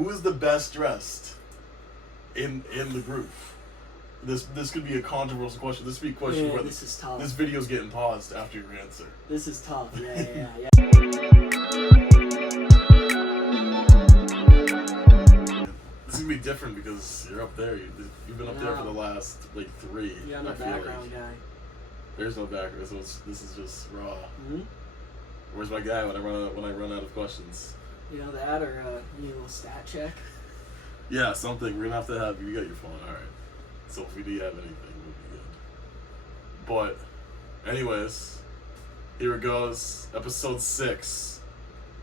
who is the best dressed in the group? This could be a controversial question. This could be a question where this is tough. This video's getting paused after your answer. This is tough. Yeah. This is gonna be different because you're up there. You've been up there for the last like 3. Yeah, I'm a background guy. There's no background. This is just raw. Mm-hmm. Where's my guy when I run out of questions? You know that, or you need a little stat check? Yeah, something. We're gonna have to have. You got your phone, all right. So if we do have anything, we'll be good. But, anyways, here it goes. Episode 6.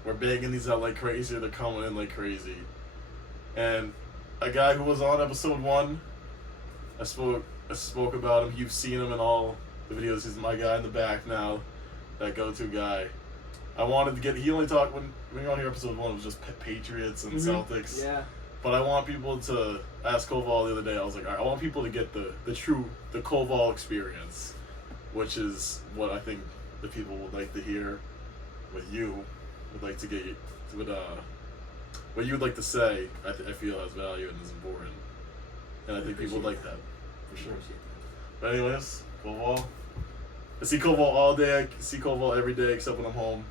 We're banging these out like crazy. They're coming in like crazy. And a guy who was on episode 1, I spoke about him. You've seen him in all the videos. He's my guy in the back now. That go-to guy. I wanted to get. He only talked when we were on here. Episode 1 was just Patriots and Celtics. Yeah. But I want people to ask Kowal the other day. I was like, all right, I want people to get the Kowal experience, which is what I think the people would like to hear. What you would like to get, what you would like to say. I feel has value and is important, and I think people would like that for sure. But anyways, Kowal. I see Kowal all day. I see Kowal every day except when I'm home.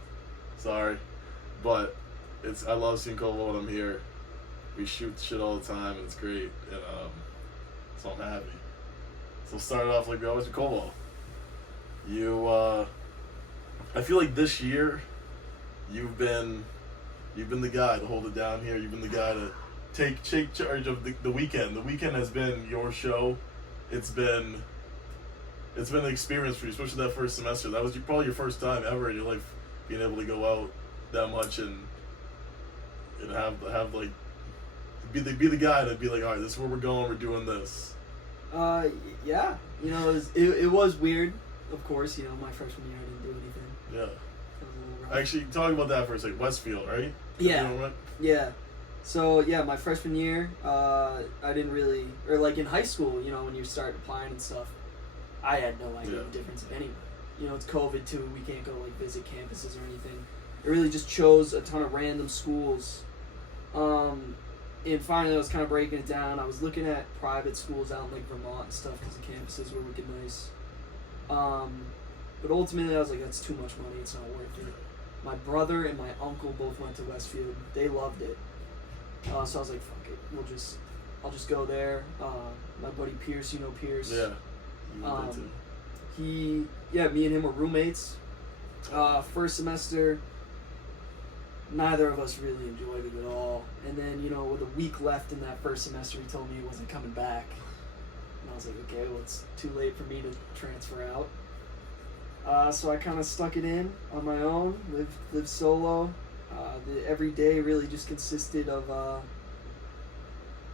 Sorry, but I love seeing Kowal when I'm here. We shoot shit all the time, and it's great, and so I'm happy. So we'll start it off like we always do. Kowal, I feel like this year, you've been the guy to hold it down here. You've been the guy to take charge of the weekend. The weekend has been your show. It's been an experience for you, especially that first semester. That was probably your first time ever in your life being able to go out that much and have like. Be the guy to be like, all right, this is where we're going. We're doing this. Yeah. You know, it was weird. Of course, you know, my freshman year I didn't do anything. Yeah. That was a little rough. Actually, talk about that for a second. Westfield, right? Yeah. Yeah. So yeah, my freshman year, I didn't really, or like in high school, you know, when you start applying and stuff, I had no idea the difference of anyone. You know, it's COVID too. We can't go like visit campuses or anything. I really just chose a ton of random schools. And finally, I was kind of breaking it down. I was looking at private schools out in like Vermont and stuff because the campuses were wicked nice. But ultimately, I was like, that's too much money. It's not worth it. My brother and my uncle both went to Westfield. They loved it. So I was like, fuck it. I'll just go there. My buddy Pierce, you know Pierce. Yeah. You me and him were roommates. First semester, neither of us really enjoyed it at all. And then, you know, with a week left in that first semester, he told me he wasn't coming back. And I was like, okay, well, it's too late for me to transfer out. So I kind of stuck it in on my own, lived solo. Every day really just consisted of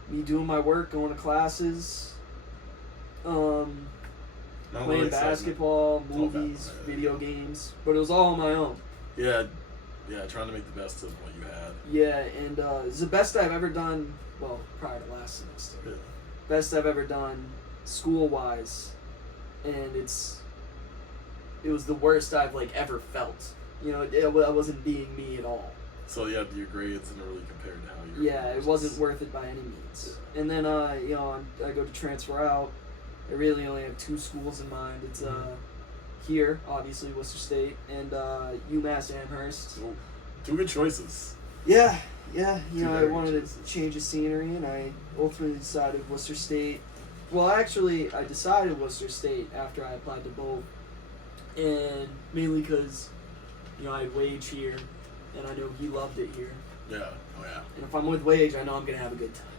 me doing my work, going to classes, playing basketball, movies, video games. But it was all on my own. Yeah, trying to make the best of what you had. Yeah, and it's the best I've ever done, well, prior to last semester. Yeah. Best I've ever done school-wise, and it was the worst I've, like, ever felt. You know, I wasn't being me at all. So, yeah, your grades didn't really compare to how you were. Yeah, it wasn't worth it by any means. Yeah. And then, you know, I go to transfer out. I really only have 2 schools in mind. It's, here, obviously, Worcester State, and UMass Amherst. Oh, 2 good choices. Yeah, you know, I wanted to change the scenery, and I ultimately decided Worcester State. Well, actually, I decided Worcester State after I applied to both, and mainly because, you know, I had Wage here, and I know he loved it here. Yeah, oh yeah. And if I'm with Wage, I know I'm going to have a good time.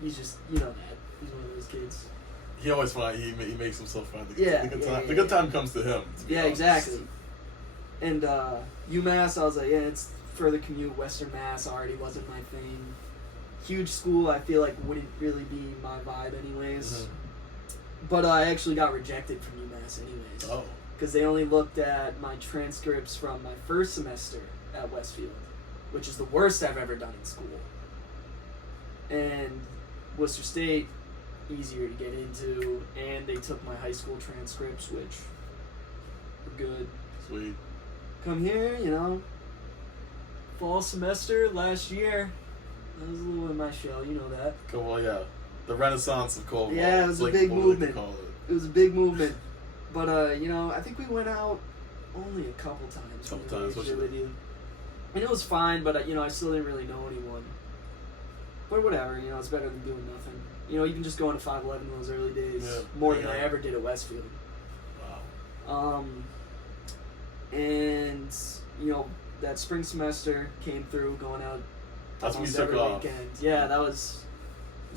He's just, you know that. He's one of those kids. He always finds he makes himself find the good time comes to him. Yeah, honest. Exactly. And UMass, I was like, yeah, it's further commute. Western Mass already wasn't my thing. Huge school, I feel like wouldn't really be my vibe anyways. Mm-hmm. But I actually got rejected from UMass anyways. Oh. Because they only looked at my transcripts from my first semester at Westfield, which is the worst I've ever done in school. And Worcester State, easier to get into, and they took my high school transcripts, which were good. Sweet. Come here, you know, fall semester last year, That was a little in my shell, you know that. Kowal, yeah. The renaissance of Kowal. Yeah, it was a like big what we like to movement. call it. It was a big movement. But, I think we went out only a couple times. Couple to be times, honest what you with you. And it was fine, but, I still didn't really know anyone. But whatever, it's better than doing nothing. Even just going to 5-11 in those early days, more than I ever did at Westfield. Wow. And, that spring semester came through, going out That's when you almost took every off. weekend. Yeah, it was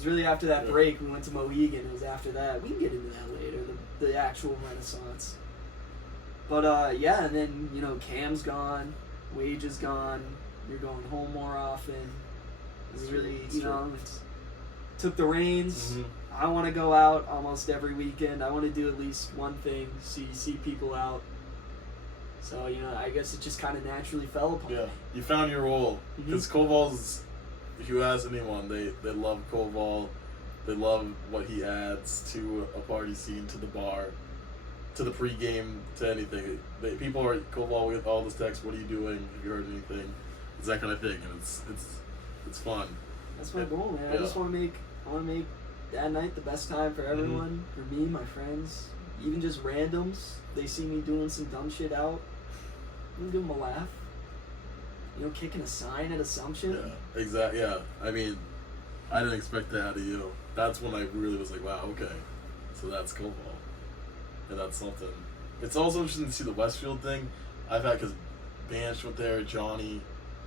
really after that Yeah. break. We went to Mohegan. It was after that. We can get into that later, the actual renaissance. But, and then, Cam's gone, Wage is gone, you're going home more often. This is really, it's took the reins. Mm-hmm. I want to go out almost every weekend. I want to do at least one thing, see people out. So, I guess it just kind of naturally fell upon me. Yeah, you found your role. Because Kowal's, if you ask anyone, they love Kowal. They love what he adds to a party scene, to the bar, to the pregame, to anything. People are, Kowal, we get all this text, what are you doing? Have you heard anything? It's that kind of thing, and it's fun. That's my goal, man. Yeah. I just want to make that night the best time for everyone, for me, my friends, even just randoms. They see me doing some dumb shit out. I'm gonna give them a laugh. Kicking a sign at Assumption. Yeah, exactly. Yeah, I mean, I didn't expect that out of you. That's when I really was like, wow, okay, so that's Kowal, and that's something. It's also interesting to see the Westfield thing. I've had, because Banch went there, Johnny,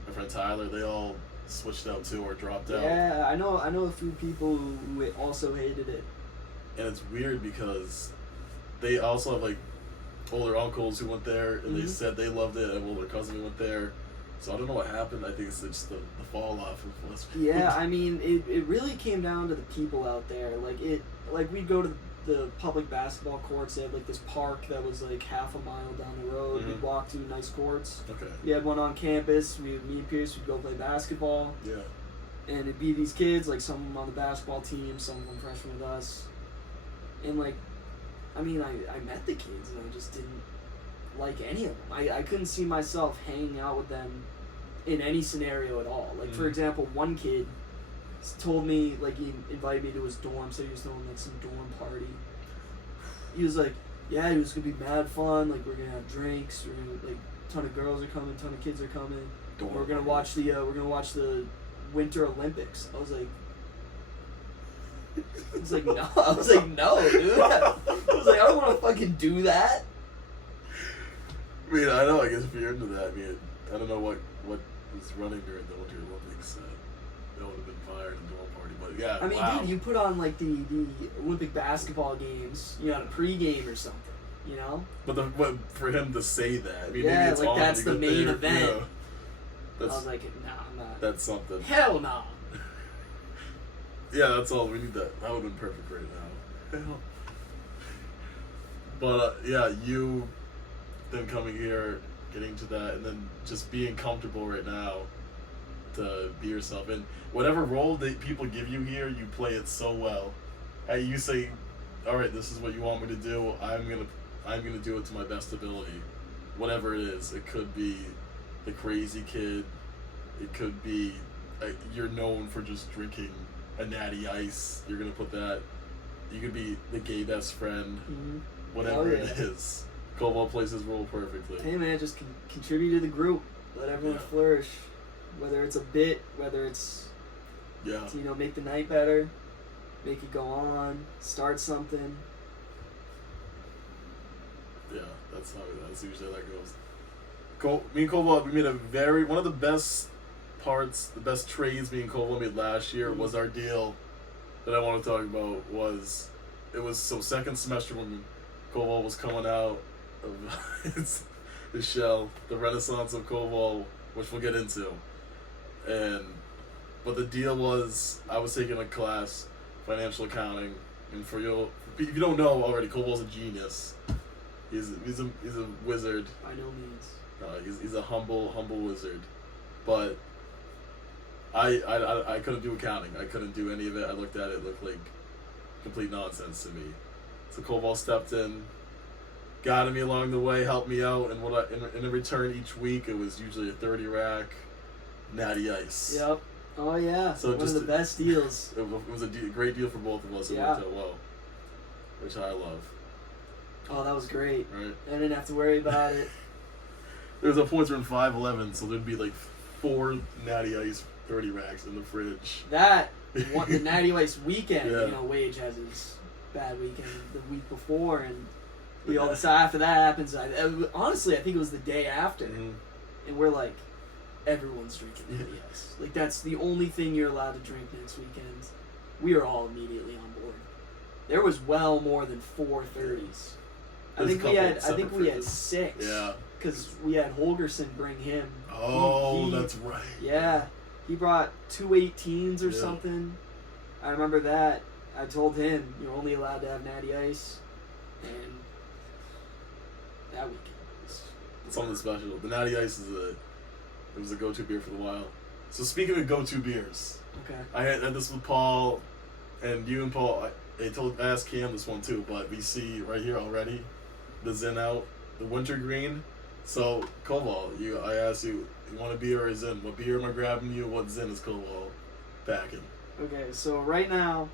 my friend Tyler, they all switched out too or dropped out. Yeah, I know a few people who also hated it. And it's weird because they also have like older uncles who went there, and they said they loved it, and older cousin who went there. So I don't know what happened. I think it's just the fall off of Westfield. Yeah, I mean, it really came down to the people out there. Like we'd go to the public basketball courts. They had like this park that was like half a mile down the road. We'd walk to nice courts. Okay. We had one on campus. Me and Pierce would go play basketball. Yeah. And it'd be these kids, like some of them on the basketball team, some of them freshmen with us. And I met the kids and I just didn't like any of them. I couldn't see myself hanging out with them in any scenario at all. Like, for example, one kid told me, he invited me to his dorm, so he was throwing, some dorm party. He was like, yeah, it was going to be mad fun, we're going to have drinks, we're going to, ton of girls are coming, ton of kids are coming. We're going to watch the Winter Olympics. I was like, no. I was like, no, dude. I was like, I don't want to fucking do that. I mean, I know. I guess if you're into that, I don't know what was running during the Winter Olympics. That would have been fire in a dorm party, but yeah. I mean, wow. dude, you put on the Olympic basketball games, at a pregame or something, But for him to say that, I mean, yeah, maybe it's on that's to the get main there, event. I was like, nah, I'm not. That's something. Hell no. Yeah, that's all. We need that. That would have been perfect right now. But you then coming here, getting to that, and then just being comfortable right now to be yourself. And whatever role that people give you here, you play it so well. Hey, you say, all right, this is what you want me to do. I'm gonna do it to my best ability. Whatever it is. It could be the crazy kid. It could be you're known for just drinking a natty ice. You're gonna put that. You could be the gay best friend. Whatever it is. Kowal plays his role perfectly. Hey man, just contribute to the group. Let everyone flourish. Whether it's a bit, whether it's to, make the night better, make it go on, start something. Yeah, that's usually how that goes. Me and Kowal, we made one of the best parts, the best trades me and Kowal made last year was our deal that I want to talk about. It was second semester when Kowal was coming out of his shell, the renaissance of Kowal, which we'll get into. But the deal was, I was taking a class, financial accounting, and if you don't know already, Kowal's a genius. He's a wizard. By no means. He's a humble wizard, but I couldn't do accounting. I couldn't do any of it. I looked at it; it looked like complete nonsense to me. So Kowal stepped in, guided me along the way, helped me out, and in return each week it was usually a 30 rack natty ice. Yep. Oh yeah, So one of just the best deals. It was a great deal for both of us. It Yeah. worked out well, which I love. Oh, that was great. Right. I didn't have to worry about it. There's a point in 5-11, so there'd be like 4 Natty Ice 30 racks in the fridge. The Natty Ice weekend, Yeah. you know, Wage has his bad weekend the week before, and we all decide after that happens. Honestly, I think it was the day after, Mm-hmm. and we're like, everyone's drinking Natty Ice. Like, that's the only thing you're allowed to drink next weekend. We are all immediately on board. There was well more than 4 30s. I think we had 6. Yeah. Because we had Holgerson bring him. Oh, He- that's right. Yeah. He brought 2 18s or Yeah. something. I remember that. I told him, you're only allowed to have Natty Ice. And that weekend was... Something special. The Natty Ice it was a go-to beer for a while. So speaking of go-to beers, Okay. I had this with Paul, and you and Paul. I asked Cam this one too, but we see right here already the Zin out, the wintergreen. So Kowal, I asked you want a beer or a Zin? What beer am I grabbing you? What Zin is Kowal packing? Okay, so right now,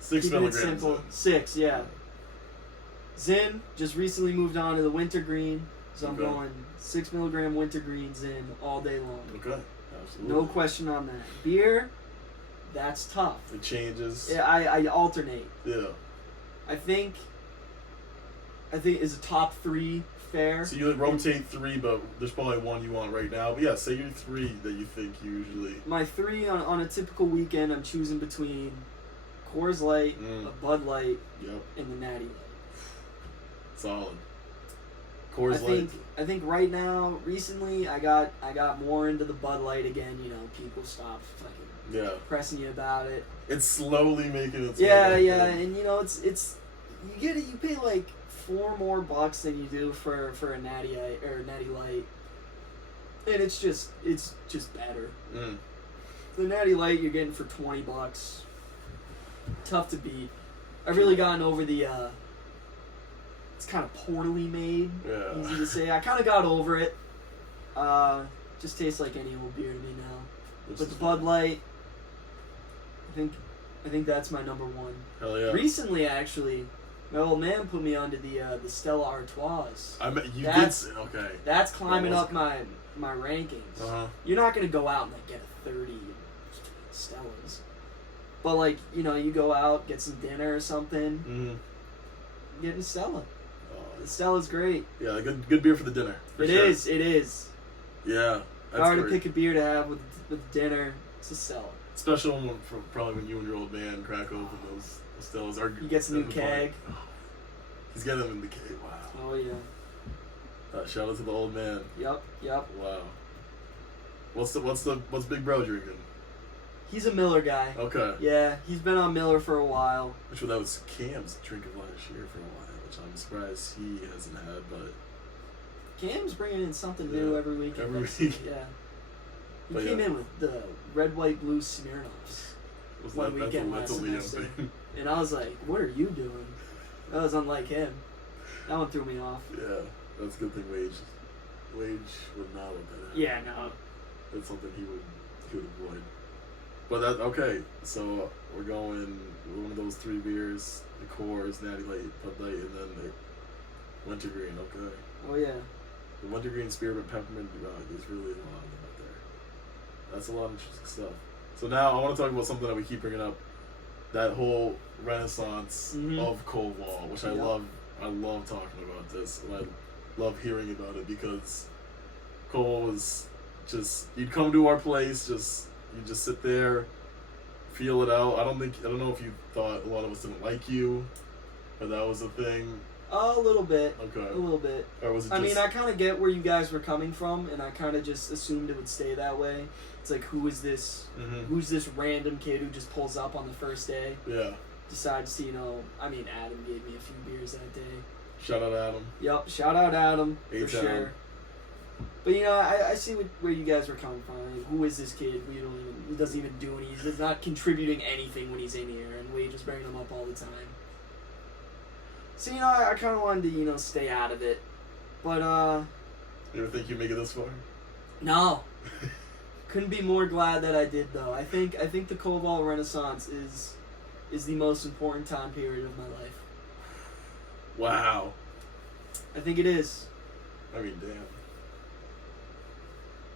6 keeping it milligrams. simple. 6, yeah. Zin just recently moved on to the wintergreen. So I'm Okay. going 6 milligram wintergreen Zin all day long. Okay, absolutely. No question on that. Beer, that's tough. It changes. Yeah, I alternate. Yeah. I think is a top 3 fair. So you rotate 3, but there's probably one you want right now. But yeah, say your 3 that you think usually. My 3 on a typical weekend, I'm choosing between Coors Light, a Bud Light, Yep. and the Natty Light. Solid. Coors Light. I think right now, recently, I got more into the Bud Light again. You know, people stopped fucking Yeah. pressing you about it. It's slowly making its way. Yeah, back yeah, in. and you know, it's you get it. You pay like $4 more than you do for a Natty Light, and it's just better. Mm. The Natty Light you're getting for $20. Tough to beat. I've really gotten over the. It's kind of poorly made. Yeah. Easy to say. I kind of got over it. Just tastes like any old beer to me now. Which But is the Bud fine. Light, I think that's my number 1. Hell yeah. Recently, actually, my old man put me onto the Stella Artois. I bet you That's- did. Okay. That's climbing was up my rankings. Uh huh. You're not gonna go out and like get a 30 Stellas, but like you know, you go out get some dinner or something, Mm-hmm. getting Stella. Oh, The Stella's great. yeah, good beer for the dinner. For It sure. is. Yeah. If That's I were to great. pick a beer to have with dinner, it's a Stella. Special one for probably when you and your old man crack open those Stellas. He gets a new keg. He's getting them in the keg. Wow. Oh yeah. Shout out to the old man. Yep. Wow. What's Big Bro drinking? He's a Miller guy. Okay. Yeah, he's been on Miller for a while. Which that was Cam's drink of last year for a while, which I'm surprised he hasn't had, but Cam's bringing in something new every week. Every week. Yeah. He But came yeah. in with the red, white, blue Smirnoffs. was One weekend that's a last Liam semester. thing. And I was like, what are you doing? That was unlike him. That one threw me off. Yeah, that's a good thing. Wage would not want that. Happen. Yeah, no. That's something he would avoid. But that okay. So we're going one of those 3 beers: the Coors, Natty Light, Bud Light, and then the Wintergreen. Okay. Oh, yeah. The Wintergreen Spearmint Peppermint is really a lot out there. That's a lot of interesting stuff. So now I want to talk about something that we keep bringing up. That whole renaissance of Kowal, which I love. I love talking about this, and I love hearing about it because Kowal was just, you'd come to our place, you just sit there, feel it out. I don't know if you thought a lot of us didn't like you, or that was a thing. A little bit. Okay. A little bit. Or was it I just, mean, I kind of get where you guys were coming from, and I kind of just assumed it would stay that way. It's like, who is this? Mhm. Who's this random kid who just pulls up on the first day? Yeah. Decides to, I mean, Adam gave me a few beers that day. Shout out Adam. Yup, shout out Adam, for A-Town. sure. But, I see where you guys were coming from. Like, who is this kid? He doesn't even do anything. He's not contributing anything when he's in here, and we just bring him up all the time. So, I kind of wanted to, stay out of it. But, You ever think you'd make it this far? no. Couldn't be more glad that I did though. I think the Kowal Renaissance is the most important time period of my life. Wow. I think it is. I mean, damn.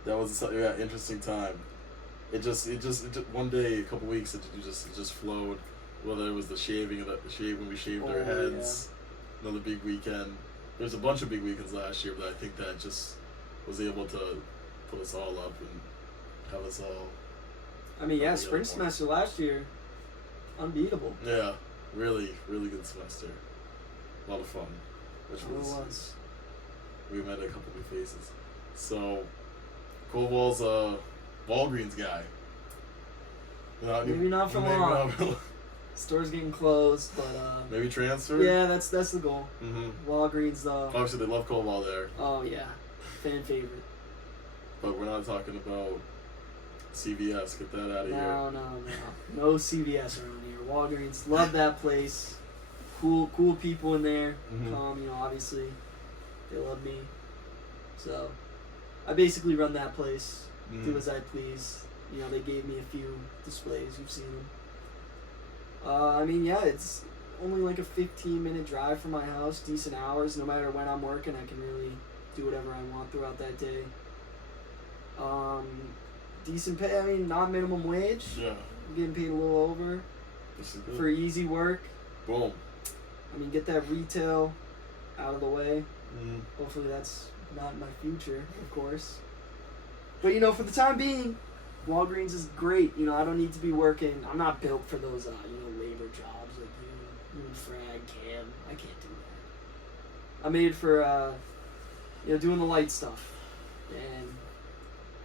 That was a interesting time. It just one day, a couple weeks, it just flowed. Whether it was the shave when we shaved our heads, another big weekend. There's a bunch of big weekends last year, but I think that just was able to put us all up and have us all. I mean, yeah, spring semester last year, unbeatable. Yeah, really, really good semester. A lot of fun. Which was. We met a couple new faces. So, Kowal's a Walgreens guy. Maybe not for long. Store's getting closed, but maybe transfer. Yeah, that's the goal. Mm-hmm. Walgreens though. Obviously, they love Kowal there. Oh yeah, fan favorite. But we're not talking about CVS. Get that out of here. No CVS around here. Walgreens, love that place. Cool people in there. Mm-hmm. Obviously, they love me. So, I basically run that place. Mm-hmm. Do as I please. They gave me a few displays. You've seen them. I mean, yeah, it's only like a 15-minute drive from my house. Decent hours. No matter when I'm working, I can really do whatever I want throughout that day. Decent pay. I mean, not minimum wage. Yeah. I'm getting paid a little over for easy work. Boom. I mean, get that retail out of the way. Mm-hmm. Hopefully that's not in my future, of course. But, for the time being, Walgreens is great. I don't need to be working. I'm not built for those, labor jobs like you and Frag, Cam. I can't do that. I'm made for, doing the light stuff. And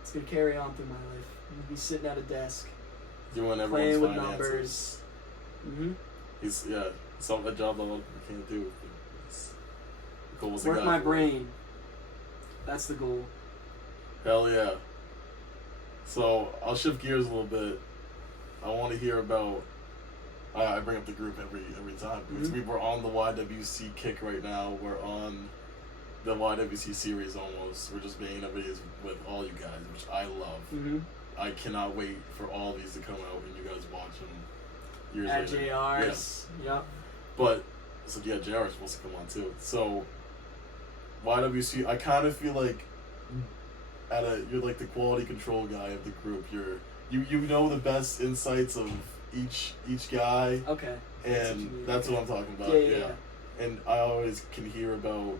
it's going to carry on through my life. I'm going to be sitting at a desk. Doing everyone's playing with finances. numbers. Mm-hmm. It's a job that a lot of people can't do. Work my brain. That's the goal. Hell yeah. So I'll shift gears a little bit. I want to hear about. I bring up the group every time because we're on the YWC kick right now. We're on the YWC series almost. We're just making videos with all you guys, which I love. Mm-hmm. I cannot wait for all these to come out and you guys watch them. Years at later. JR's. Yeah. Yep. But so yeah, JR is supposed to come on too. So YWC, I kind of feel like you're like the quality control guy of the group. You know the best insights of each guy. Okay. And that's what I'm talking about. Yeah. And I always can hear about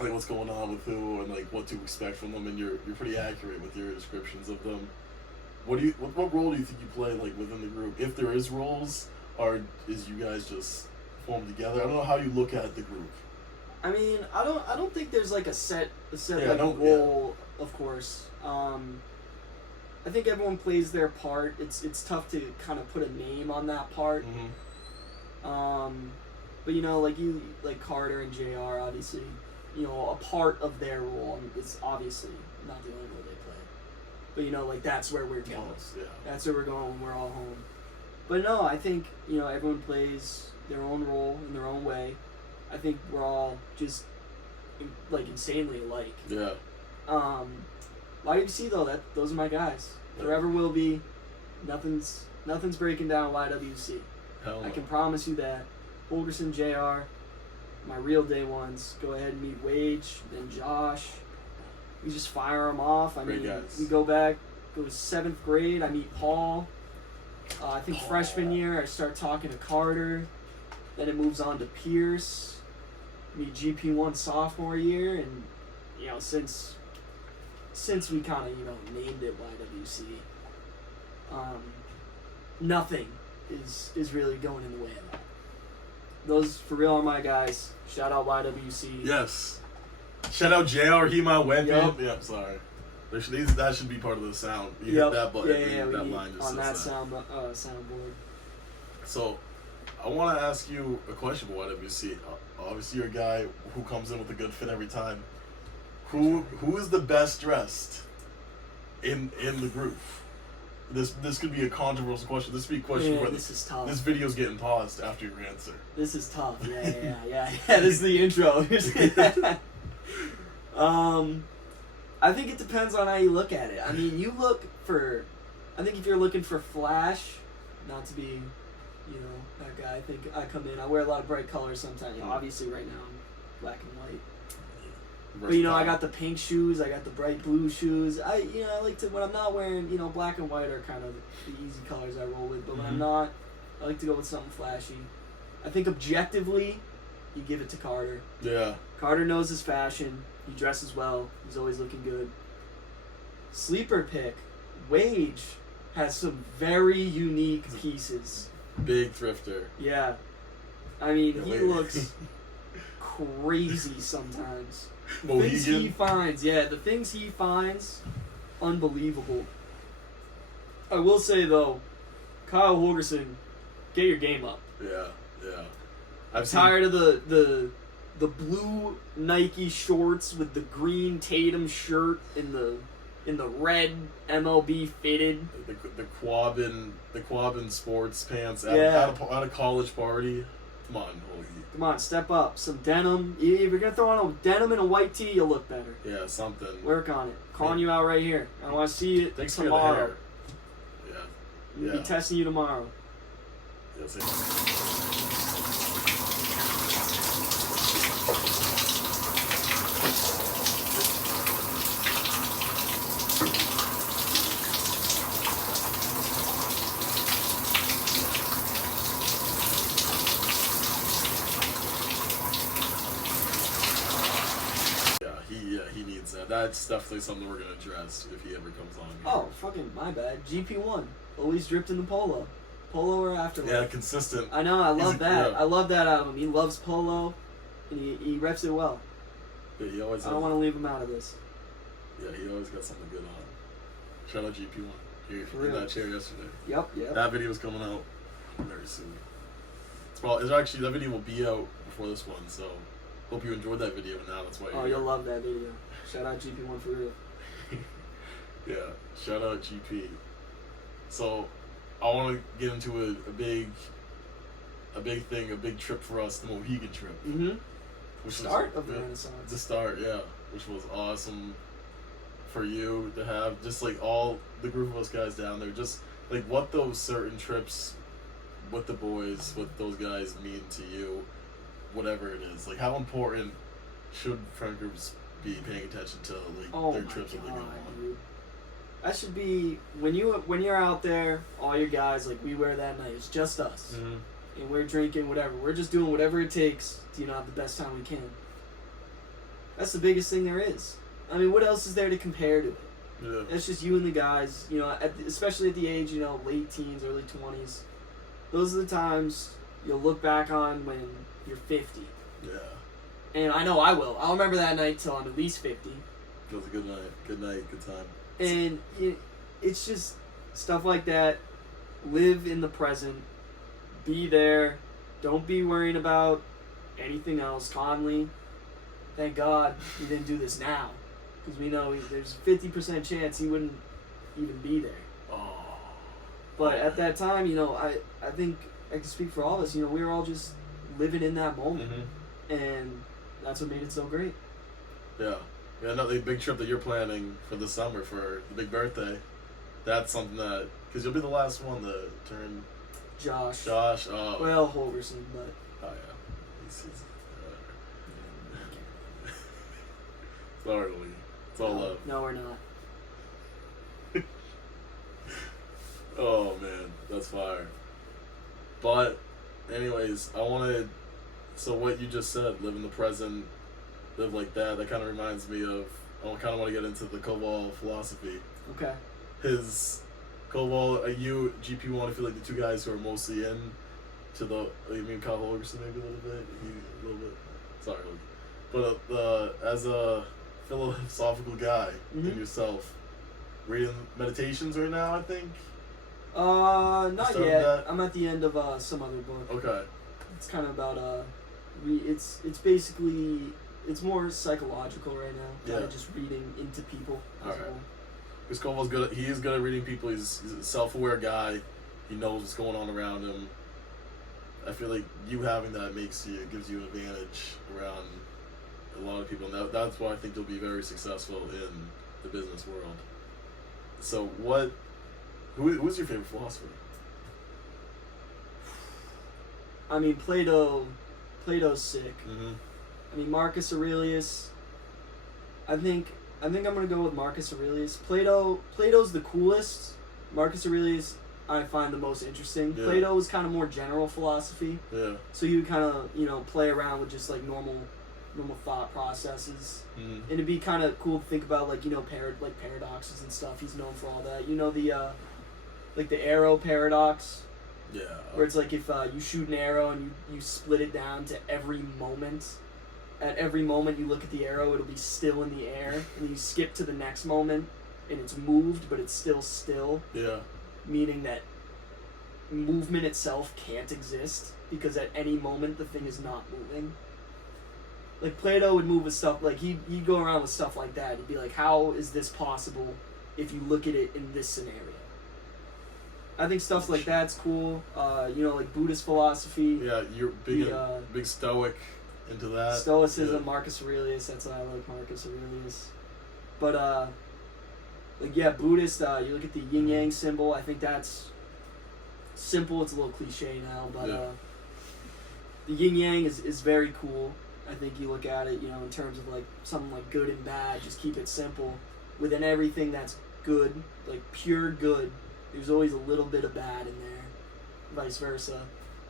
like what's going on with who and like what to expect from them, and you're pretty accurate with your descriptions of them. What role do you think you play like within the group? If there is roles, or is you guys just formed together? I don't know how you look at the group. I mean, I don't think there's like a set role, of course. I think everyone plays their part. It's tough to kind of put a name on that part. Mm-hmm. But like Carter and JR, obviously, a part of their role is obviously not the only role they play. But that's where we're going. Yeah. That's where we're going when we're all home. But no, I think everyone plays their own role in their own way. I think we're all just like insanely alike. Yeah. YWC though, those are my guys. Forever will be. Nothing's breaking down YWC. Hell no. I can promise you that. Holgerson, JR, my real day ones. Go ahead and meet Wage, then Josh. We just fire them off. Great guys. We go to 7th grade. I meet Paul. I think freshman year I start talking to Carter. Then it moves on to Pierce. Meet GP1 sophomore year, and since we kind of named it YWC, nothing is really going in the way of that. Those for real are my guys. Shout out YWC. Yes. Shout out JR. He my weapon. Yep. Sorry. That should be part of the sound. You hit that button. That line just on that says soundboard. So, I want to ask you a question about YWC. Obviously, you're a guy who comes in with a good fit every time. Who is the best dressed in the group? This could be a controversial question. This could be a question where this is tough. This video's getting paused after your answer. This is tough. Yeah. This is the intro. I think it depends on how you look at it. I mean, you look for. I think if you're looking for flash, not to be, you know, that guy. I think I come in. I wear a lot of bright colors sometimes. You know, obviously, right now I'm black and white. But you know, I got the pink shoes. I got the bright blue shoes. I like to when I'm not wearing, you know, black and white are kind of the easy colors I roll with. But when I'm not, I like to go with something flashy. I think objectively, you give it to Carter. Yeah. Carter knows his fashion. He dresses well. He's always looking good. Sleeper pick, Wage has some very unique pieces. Big thrifter. Yeah. I mean, Yeah, he Wade. looks crazy sometimes. Mohegan. Things he finds, the things he finds, unbelievable. I will say though, Kyle Holgerson, get your game up. Yeah. I'm tired of the blue Nike shorts with the green Tatum shirt in the red MLB fitted. The Quabbin sports pants at a college party. Come on, Holy. Come on, step up. Some denim. If you're gonna throw on a denim and a white tee, you'll look better. Yeah, something. Work on it. Calling you out right here. I want to see it Thanks tomorrow. for the hair. Yeah. We'll be testing you tomorrow. Yes, he needs that. That's definitely something we're gonna address if he ever comes on here. Oh, fucking my bad. GP1. Always dripped in the polo. Polo or afterlife. Yeah, consistent. I know, I love that. Yeah. I love that out of him. He loves polo, and he reps it well. Yeah, he always. I don't want to leave him out of this. Yeah, he always got something good on. Shout out GP1. For He real. did that chair yesterday. Yep. That video is coming out very soon. It's actually that video will be out before this one, so hope you enjoyed that video. Now that's why. Oh, you'll love that video. Shout out GP1 for real. Yeah, shout out GP. So, I want to get into a big thing, a big trip for us, the Mohegan trip. Mm-hmm. Which Start was, of the Renaissance. The start, yeah, which was awesome for you to have, just like all the group of us guys down there, just like what those certain trips with the boys, what those guys mean to you, whatever it is. Like, how important should friend groups be paying attention to like their trips that they go on? Dude. That should be when you're out there, all your guys like we were that night. It's just us, and we're drinking whatever. We're just doing whatever it takes to have the best time we can. That's the biggest thing there is. I mean, what else is there to compare to it? Yeah. It's just you and the guys. Especially at the age, late teens, early 20s. Those are the times you'll look back on when you're 50. Yeah. And I know I will. I'll remember that night till I'm at least 50. It was a good night. Good night. Good time. And it's just stuff like that. Live in the present. Be there. Don't be worrying about anything else. Conley, thank God he didn't do this now. Because we know there's a 50% chance he wouldn't even be there. Oh. But at that time, I think I can speak for all of us. We were all just living in that moment. And that's what made it so great. Yeah. Yeah, another big trip that you're planning for the summer for the big birthday. That's something that, because you'll be the last one to turn. Josh. Oh. Well, Holgerson, but. Oh, yeah. He's Sorry, Lee. It's all love. No, we're not. Oh, man. That's fire. But, anyways, so what you just said, live in the present, live like that kind of reminds me of, I kind of want to get into the Kowal philosophy. Okay. Kowal, you, GP1, I feel like the two guys who are mostly in to Kyle Holgerson maybe a little bit. Sorry. But as a philosophical guy in yourself, reading meditations right now, I think? Not yet. I'm at the end of some other book. Okay. It's kind of about it's basically it's more psychological right now. Kind of just reading into people. All right. Because Kowal's good. He is good at reading people. He's a self-aware guy. He knows what's going on around him. I feel like you having that gives you an advantage around a lot of people, and that's why I think you'll be very successful in the business world. So who's your favorite philosopher? I mean, Plato's sick. Mm-hmm. I mean, Marcus Aurelius. I think I'm gonna go with Marcus Aurelius. Plato's the coolest. Marcus Aurelius I find the most interesting. Yeah. Plato was kind of more general philosophy. Yeah. So you would kind of play around with just like normal thought processes, Mm-hmm. and it'd be kind of cool to think about like paradoxes and stuff. He's known for all that. The arrow paradox. Yeah. Where it's like if you shoot an arrow and you split it down to every moment. At every moment you look at the arrow, it'll be still in the air, and you skip to the next moment, and it's moved, but it's still still. Yeah. Meaning that movement itself can't exist because at any moment the thing is not moving. Like Plato would move with stuff like he'd go around with stuff like that. He'd be like, how is this possible if you look at it in this scenario? I think stuff like that's cool. Like Buddhist philosophy. Yeah, you're big Stoic into that. Stoicism, Yeah. Marcus Aurelius. That's why I like Marcus Aurelius. But Buddhist. You look at the yin yang symbol. I think that's simple. It's a little cliche now, but the yin yang is very cool. I think you look at it, in terms of like something like good and bad. Just keep it simple. Within everything that's good, like pure good, there's always a little bit of bad in there. Vice versa.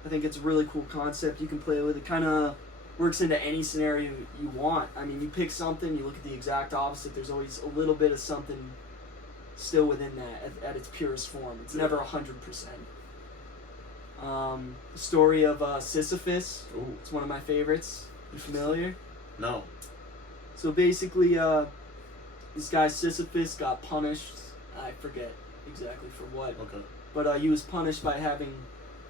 I think it's a really cool concept you can play with. It kind of works into any scenario you want. I mean, you pick something, you look at the exact opposite. There's always a little bit of something still within that at its purest form. It's never 100%. The story of Sisyphus. Ooh. It's one of my favorites. You familiar? No. So basically, this guy Sisyphus got punished. I forget exactly for what. Okay. But he was punished by having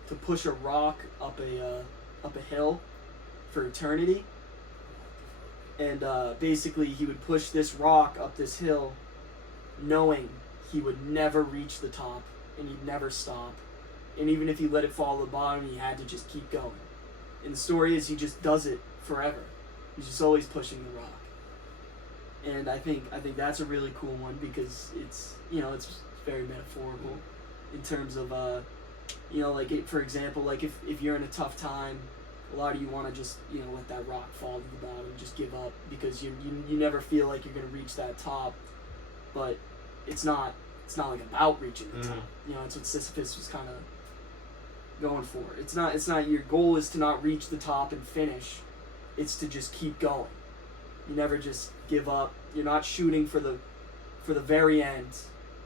to push a rock up a hill for eternity. And basically, he would push this rock up this hill, knowing he would never reach the top, and he'd never stop. And even if he let it fall to the bottom, he had to just keep going. And the story is he just does it forever. He's just always pushing the rock. And I think that's a really cool one because it's very metaphorical in terms of for example, like if you're in a tough time, a lot of you want to just let that rock fall to the bottom and just give up because you never feel like you're gonna reach that top, but it's not like about reaching the top. That's what Sisyphus was kind of going for. It's not your goal is to not reach the top and finish. It's to just keep going. You never just give up. You're not shooting for the very end.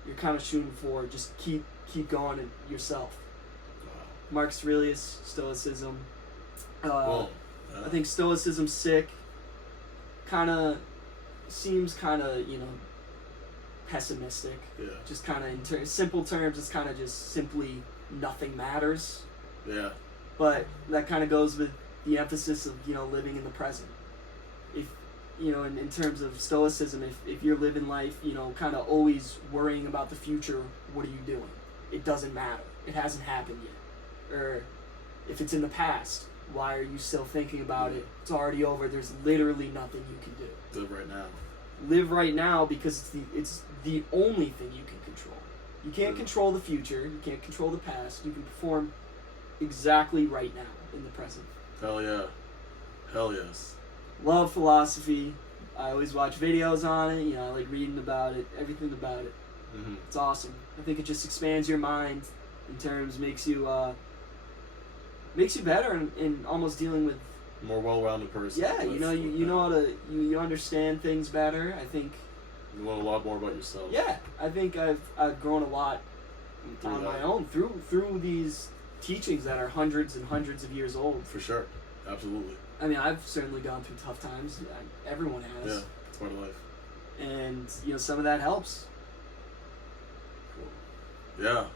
You're kind of shooting for just keep going at yourself. Wow. Marcus Aurelius, Stoicism. Well, I think Stoicism's sick. Seems pessimistic. Yeah. Just kind of in simple terms, it's kind of just simply nothing matters. Yeah. But that kind of goes with the emphasis of living in the present. If in terms of Stoicism, if you're living life kind of always worrying about the future, what are you doing? It doesn't matter. It hasn't happened yet. Or if it's in the past, why are you still thinking about it? It's already over. There's literally nothing you can do. Live right now. Live right now because it's the only thing you can control. You can't control the future. You can't control the past. You can perform exactly right now in the present. Hell yeah. Hell yes. Love philosophy. I always watch videos on it. I like reading about it. Everything about it. Mm-hmm. It's awesome. I think it just expands your mind in terms, makes you better in almost dealing with. More well-rounded person. Yeah, you know how to you understand things better. I think. You learn a lot more about yourself. Yeah, I think I've grown a lot on my own through these teachings that are hundreds and hundreds of years old. For sure. Absolutely. I mean, I've certainly gone through tough times. Everyone has. Yeah, it's part of life. And some of that helps. Cool. Yeah.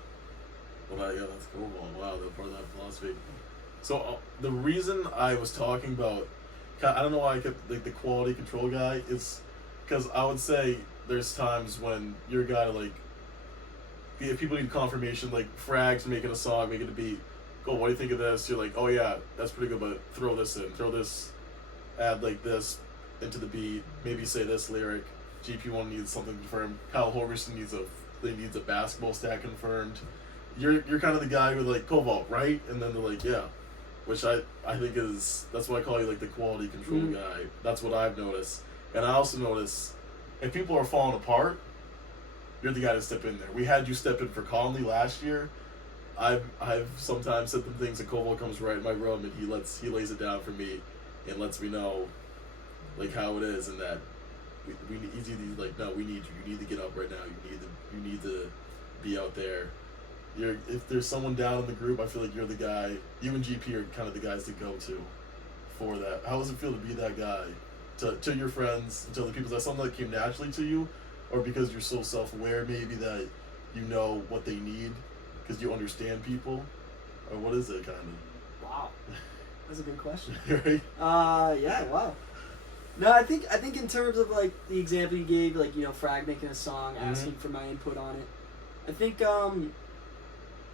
Well, that's cool. Wow, that's part of that philosophy. So the reason I was talking about, I don't know why I kept like the quality control guy. It's because I would say there's times when you're a guy to if people need confirmation, like Frags making a song, making a beat. Go, what do you think of this? You're like, oh yeah, that's pretty good, but throw this in, add like this into the beat, maybe say this lyric. GP1 needs something confirmed. Kyle Holgerson needs a basketball stat confirmed. You're kind of the guy with like Kowal, right? And then they're like, yeah, which I think that's why I call you like the quality control guy. That's what I've noticed, and I also notice if people are falling apart, you're the guy to step in there. We had you step in for Conley last year. I've sometimes said them things, and Kowal comes right in my room and he lays it down for me, and lets me know like how it is, and that he's either like, no, we need you. You need to get up right now. You need to be out there. If there's someone down in the group, I feel like you're the guy. You and GP are kind of the guys to go to for that. How does it feel to be that guy to your friends, to the people? Is that something that came naturally to you, or because you're so self-aware maybe that you know what they need because you understand people, or what is it kind of? Wow, that's a good question. Right? Yeah, wow. No, I think in terms of like the example you gave, like, you know, Frag making a song, asking for my input on it. I think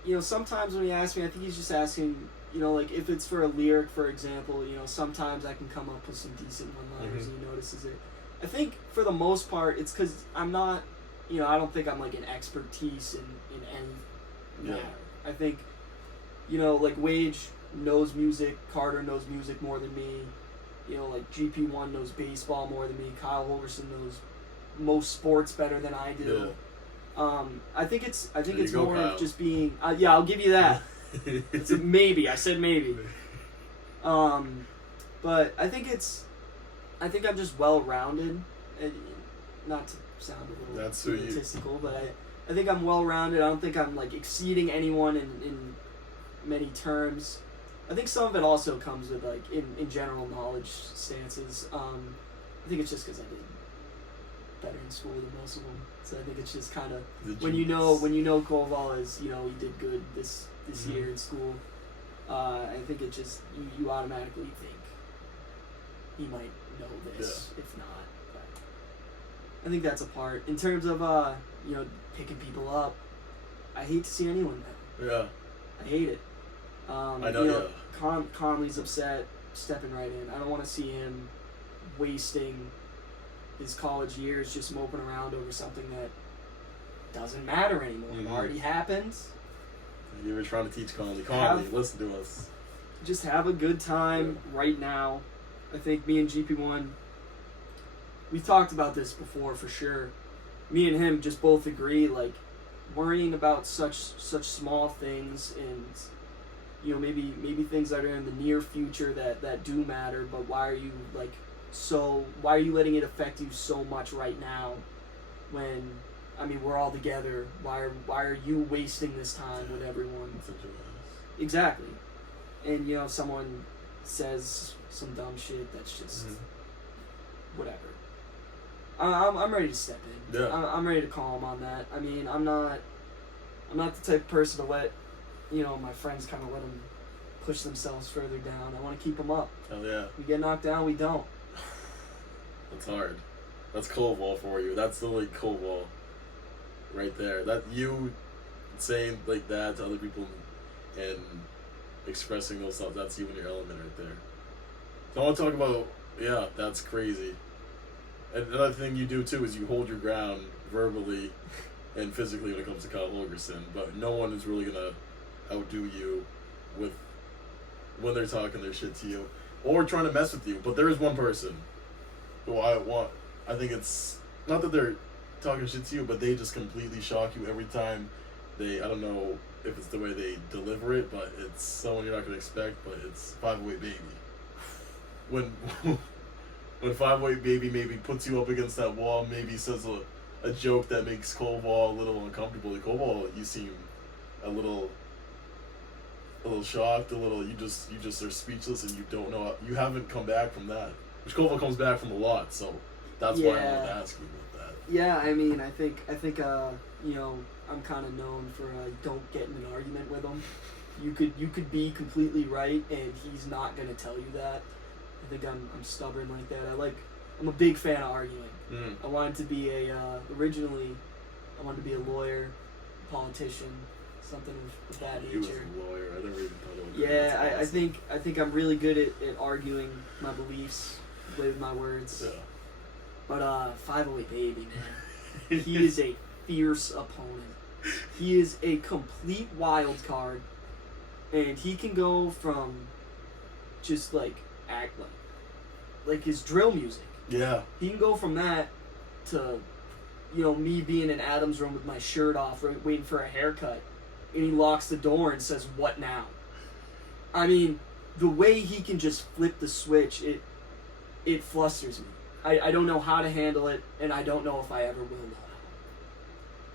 you know, sometimes when he asks me, I think he's just asking, you know, like if it's for a lyric, for example, you know, sometimes I can come up with some decent one-liners and he notices it. I think for the most part, it's because I'm not, you know, I don't think I'm like an expertise in any matter. I think, you know, like Wage knows music, Carter knows music more than me, you know, like GP1 knows baseball more than me, Kyle Holgerson knows most sports better than I do. Yeah. I think it's go, more Kyle. of just being yeah, I'll give you that. It's a maybe. I said maybe. But I think I'm just well rounded. Not to sound a little egotistical, but I think I'm well rounded. I don't think I'm like exceeding anyone in many terms. I think some of it also comes with like in general knowledge stances. I think it's just because I did better in school than most of them. So I think it's just kind of when you know Kowal is, you know, he did good this year in school. I think it just you automatically think he might know this, if not. But I think that's a part. In terms of you know, picking people up, I hate to see anyone down. Yeah. I hate it. I know. You know, Conley's upset, stepping right in. I don't want to see him wasting his college years just moping around over something that doesn't matter anymore. It already happened. You were trying to teach Conley, listen to us. Just have a good time right now. I think me and GP1, we've talked about this before for sure. Me and him just both agree, like, worrying about such small things, and you know, maybe things that are in the near future that do matter, but why are you letting it affect you so much right now when, I mean, we're all together? Why are you wasting this time with everyone? Exactly. And you know, if someone says some dumb shit, that's just whatever. I'm ready to step in. Yeah. I'm ready to call him on that. I mean, I'm not the type of person to let, you know, my friends kind of let them push themselves further down. I want to keep them up. Hell yeah. We get knocked down, we don't. That's hard. That's Kowal for you. That's the like Kowal right there. That you saying like that to other people and expressing those thoughts, that's you in your element right there. So I want to talk about, that's crazy. And another thing you do too is you hold your ground verbally and physically when it comes to Kyle Holgerson, but no one is really gonna outdo you with when they're talking their shit to you or trying to mess with you. But there is one person who I think it's not that they're talking shit to you, but they just completely shock you every time I don't know if it's the way they deliver it, but it's someone you're not gonna expect, but it's 508 Baby. When 508 Baby maybe puts you up against that wall, maybe says a joke that makes Kowal a little uncomfortable. Like, Kowal, you seem a little shocked, you just are speechless, and you don't know, you haven't come back from that. Which Kowal comes back from a lot, so that's why I wanted to ask you about that. Yeah, I mean, I think you know, I'm kind of known for don't get in an argument with him. You could be completely right, and he's not gonna tell you that. I think I'm stubborn like that. I'm a big fan of arguing. I wanted to be originally I wanted to be a lawyer, politician, something of that nature. He was a lawyer. I never even thought of it. Yeah, I think I'm really good at arguing my beliefs, play with my words. Yeah. But 508 baby, man. He is a fierce opponent. He is a complete wild card, and he can go from just act like his drill music. Yeah. He can go from that to, you know, me being in Adam's room with my shirt off, waiting for a haircut, and he locks the door and says, "What now?" I mean, the way he can just flip the switch, it flusters me. I don't know how to handle it, and I don't know if I ever will know.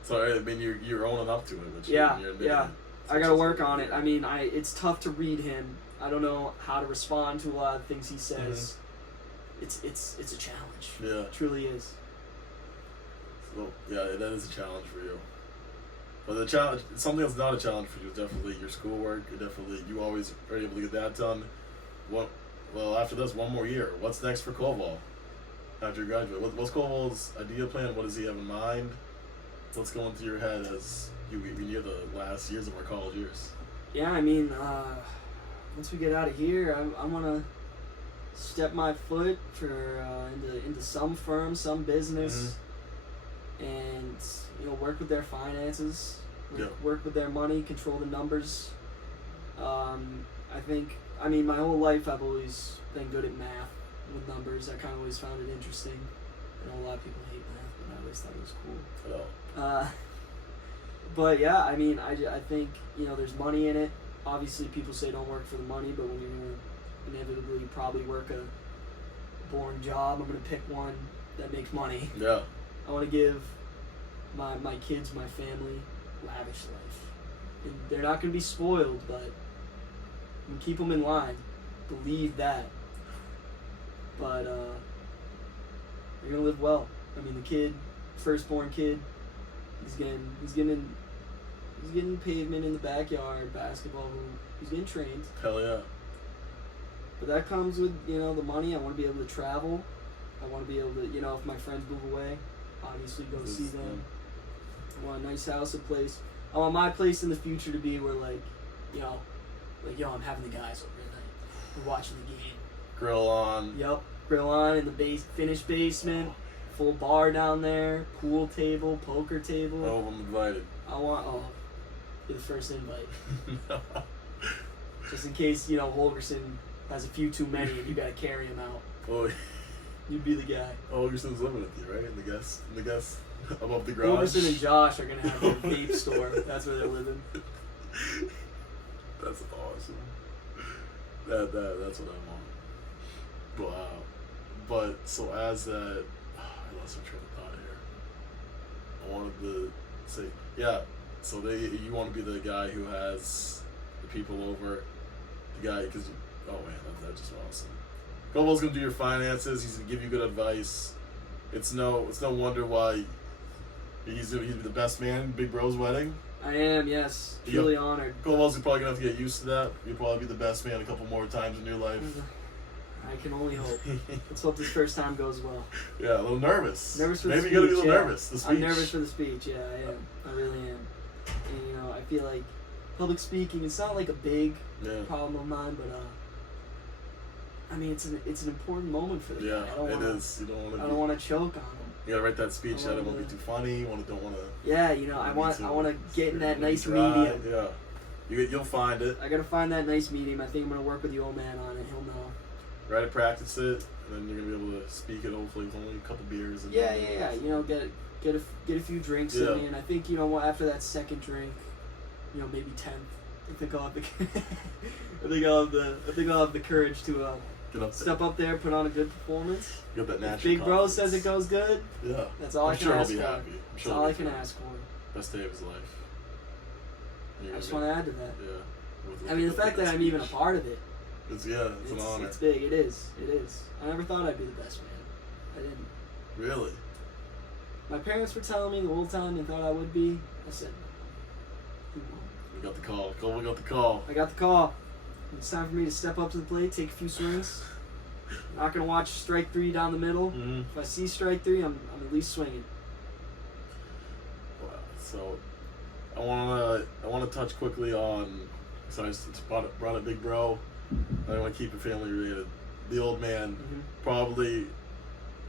So I mean, you're owning up to it, which Yeah, you're yeah. I gotta work on it. I mean, it's tough to read him. I don't know how to respond to a lot of things he says. Mm-hmm. It's a challenge. Yeah, it truly is. So yeah, that is a challenge for you. But the challenge, something that's not a challenge for you, is definitely your schoolwork. You always are able to get that done. Well, after this, one more year. What's next for Kowal after you graduate? What's Kowal's idea plan? What does he have in mind? What's going through your head as we near the last years of our college years? Yeah, I mean, once we get out of here, I'm gonna step my foot into some firm, some business, and work with their finances, work with their money, control the numbers. I mean, my whole life I've always been good at math with numbers. I kind of always found it interesting. I know a lot of people hate math, but I always thought it was cool. But yeah, I mean, I think there's money in it. Obviously, people say don't work for the money, but when you're gonna inevitably probably work a boring job, I'm gonna pick one that makes money. Yeah. I want to give my kids, my family, lavish life. And they're not gonna be spoiled, but I'm gonna keep them in line. Believe that. But they're gonna live well. I mean, the firstborn kid, he's getting pavement in the backyard, basketball hoop. He's getting trained. Hell yeah. But that comes with, the money. I want to be able to travel. I want to be able to, if my friends move away, obviously go see them. I want a nice house, a place. I want my place in the future to be where, I'm having the guys over at night. We're watching the game. Grill on. Yep. Grill on in the finished basement. Full bar down there. Pool table, poker table. Oh, I'm invited. You're the first invite. Just in case, Holgerson has a few too many and you gotta carry him out. Oh, you'd be the guy. Holgerson's living with you, right? In the guest above the garage. Holgerson and Josh are gonna have their vape store. That's where they're living. That's awesome. That's what I want. Wow. But so as that, I lost my train of thought here. I wanted to say, yeah. So you want to be the guy who has the people over, the guy because oh man, that's just awesome. Kowal's gonna do your finances. He's gonna give you good advice. It's no wonder why he's the best man in Big Bro's wedding. I am, yes, truly honored. Kowal's probably gonna have to get used to that. You'll probably be the best man a couple more times in your life. I can only hope. Let's hope this first time goes well. Yeah, a little nervous. Nervous for the speech. Maybe you gotta be a little nervous. The speech. I'm nervous for the speech. Yeah, I am. I really am. And I feel like public speaking. It's not like a big problem of mine, but I mean, it's an important moment for the guy. It is. You don't want to. I don't want to choke on him. You gotta write that speech that it won't be too funny. Don't want to. Yeah, I want to get in that nice medium. Yeah, you'll find it. I gotta find that nice medium. I think I'm gonna work with the old man on it. He'll know. Try to practice it, and then you're gonna be able to speak it. Hopefully, with only a couple beers. And yeah. Get a few drinks in me, and I think after that second drink, maybe 10th. I think I'll have the courage to step up there, put on a good performance. Get that natural. Big Bro says it goes good. Yeah. That's all I can ask for. Happy. That's all I can ask for. Best day of his life. I just want to add to that. Yeah. I mean, the fact that I'm even a part of it. It's an honor. It's big. It is. I never thought I'd be the best man. I didn't. Really? My parents were telling me the whole time they thought I would be. I said, no. We got the call. We got the call. I got the call. It's time for me to step up to the plate, take a few swings. I'm not gonna watch strike 3 down the middle. Mm-hmm. If I see strike 3, I'm at least swinging. Wow. So, I wanna touch quickly on. So I just brought up Big Bro. I want to keep it family related. The old man probably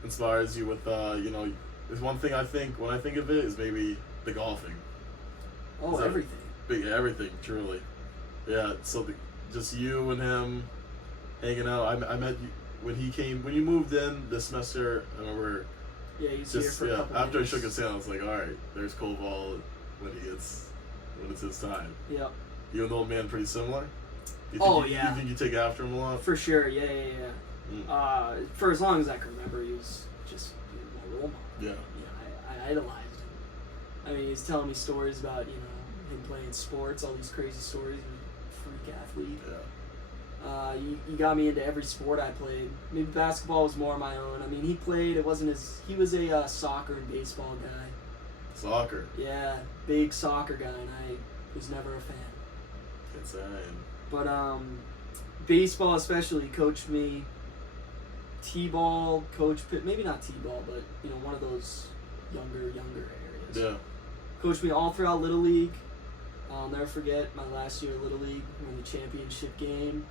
inspires you with there's one thing I think when I think of it is maybe the golfing. Oh, everything. Big everything, truly. Yeah. So just you and him hanging out. I met you when you moved in this semester. I remember. Yeah, he's here for a couple after minutes. I shook his hand, I was like, all right, there's Kowal when it's his time. Yep. You and the old man pretty similar. You think you take after him a lot? For sure. Yeah. For as long as I can remember, he was my role model. Yeah. I idolized him. I mean, he's telling me stories about him playing sports, all these crazy stories, freak athlete. Yeah. He got me into every sport I played. Maybe basketball was more my own. I mean, he was a soccer and baseball guy. Soccer. Yeah, big soccer guy, and I was never a fan. It's insane. But baseball especially coached me. T-ball, maybe not T-ball, but one of those younger areas. Yeah. Coached me all throughout Little League. I'll never forget my last year of Little League, won the championship game.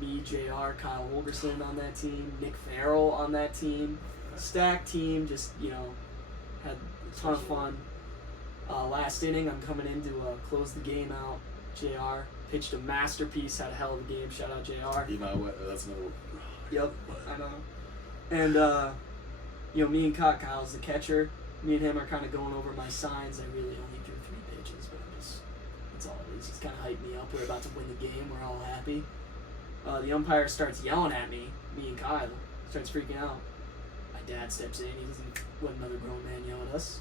Me, JR, Kyle Holgerson on that team, Nick Farrell on that team. Stacked team, just, had a ton of fun. Last inning, I'm coming in to close the game out. JR pitched a masterpiece, had a hell of a game. Shout out JR. That's another. Yep, I know. And, me and Kyle's the catcher. Me and him are kind of going over my signs. I really only threw 3 pitches, but that's all it is. He's kind of hyped me up. We're about to win the game. We're all happy. The umpire starts yelling at me and Kyle. Starts freaking out. My dad steps in. He doesn't let another grown man yell at us.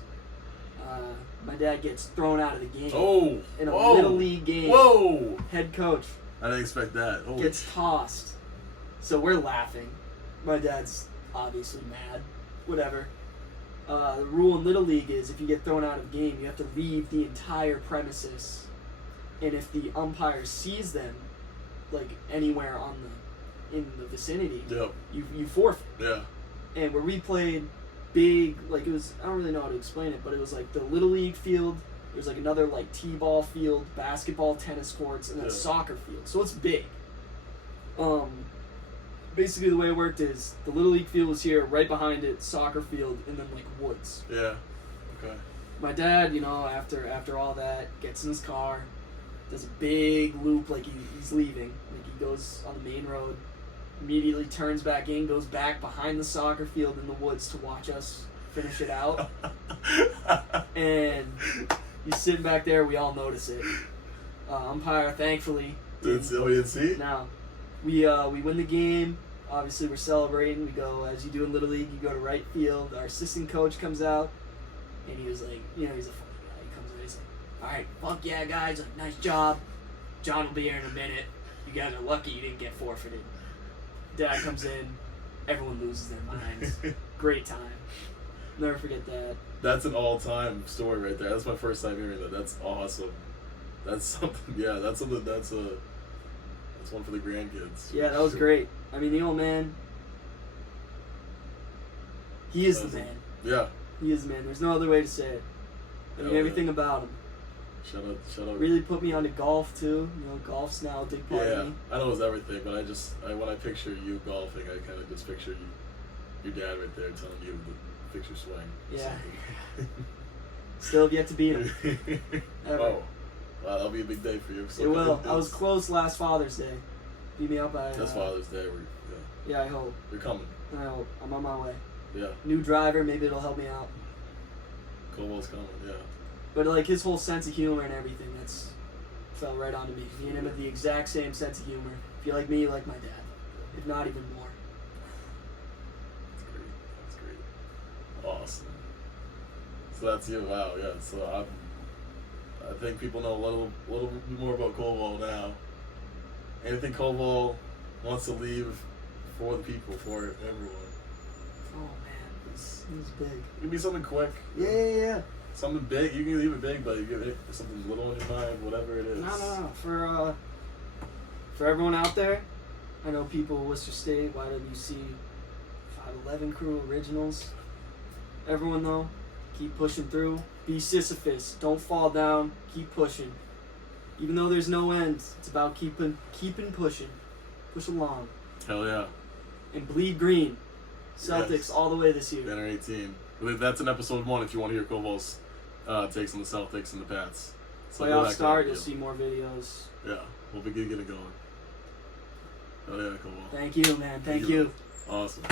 My dad gets thrown out of the game. Oh! In a Little League game. Whoa! Head coach. I didn't expect that. Holy Gets tossed. So we're laughing. My dad's obviously mad. Whatever. The rule in Little League is if you get thrown out of the game, you have to leave the entire premises. And if the umpire sees them, like anywhere in the vicinity, Yep. you forfeit. Yeah. And where we played big, like it was, I don't really know how to explain it, but it was like the Little League field, there was like another like T-ball field, basketball, tennis courts, and then a soccer field. So it's big. Basically the way it worked is the Little League field was here, right behind it, soccer field, and then like woods. Yeah. Okay. My dad, after all that, gets in his car, does a big loop like he's leaving. Like he goes on the main road, immediately turns back in, goes back behind the soccer field in the woods to watch us finish it out. And he's sitting back there, we all notice it. Umpire, thankfully. Didn't see? No. We win the game. Obviously, we're celebrating. We go, as you do in Little League, you go to right field. Our assistant coach comes out, and he was like, he's a funny guy. He comes in, he's like, all right, fuck yeah, guys. Like, nice job. John will be here in a minute. You guys are lucky you didn't get forfeited. Dad comes in. Everyone loses their minds. Great time. Never forget that. That's an all-time story right there. That's my first time hearing that. That's awesome. That's something. Yeah, that's one for the grandkids. Yeah, that was great. I mean, the old man, he is the man. Yeah. He is the man. There's no other way to say it. I mean, everything about him. Shout out. Really put me onto golf, too. Golf's now a big part of me. I know it was everything, but when I picture you golfing, I kind of just picture your dad right there telling you to fix your swing. Yeah. Still have yet to beat him. Ever. Oh. Wow, that'll be a big day for you. It will. I was close last Father's Day. Beat me up by... That's Father's Day. Yeah, I hope. You're coming. I hope. I'm on my way. Yeah. New driver, maybe it'll help me out. Kowal's coming, yeah. But his whole sense of humor and everything, fell right onto me. Me and him have the exact same sense of humor. If you like me, you like my dad. If not, even more. That's great. Awesome. So that's you. Wow, yeah. So I think people know a little bit more about Kowal now. Anything Kowal wants to leave for the people, for everyone? Oh man, this is big. Give me something quick. Yeah. Something big. You can leave it big, but you give it something little in your mind, whatever it is. No. For everyone out there, I know people in Worcester State, YWC, 511 crew, originals. Everyone though, keep pushing through. Be Sisyphus. Don't fall down. Keep pushing. Even though there's no end, it's about keeping pushing. Push along. Hell yeah. And bleed green. Celtics Yes. all the way this year. Banner 18. That's in episode 1 if you want to hear Kowal's takes on the Celtics and the Pats. So go Playoff back to start, that you'll video. see more videos. Yeah, we'll be getting it going. Oh yeah, Kowal. Thank you, man. Thank you. Awesome.